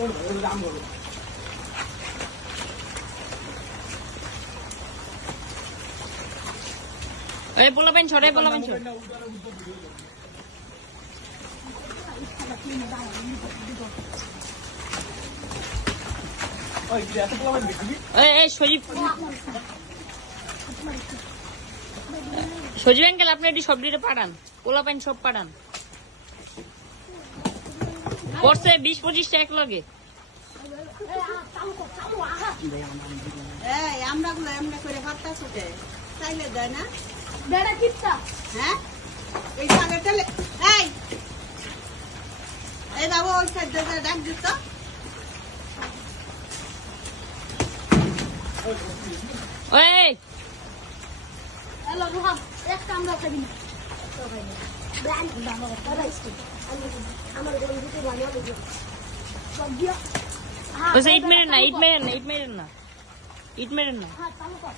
এই পোলাপেন ছড়ে পোলাপেন ছড় সজীব আঙ্কেল আপনি এটি সবজিটা পাঠান পোলাপেন সব পাঠান পড়ছে 20-25 টাকা লাগে আমরা গুলো এমনি করে ভাতটা ছুটে চাইলে দেয় না বেড়া কিপটা হ্যাঁ এই সালে চলে এই বাবু ওই সাইড ডাক দিত ওই হ্যালো রোহা একটা আমরা খাবি না আমার বন্ধুকে বানিয়ে দেবো সব দিয়া ইট মেরেন না ইট মেরেন না ইট মেরেন না ইট মেরেন না হ্যাঁ চালু কর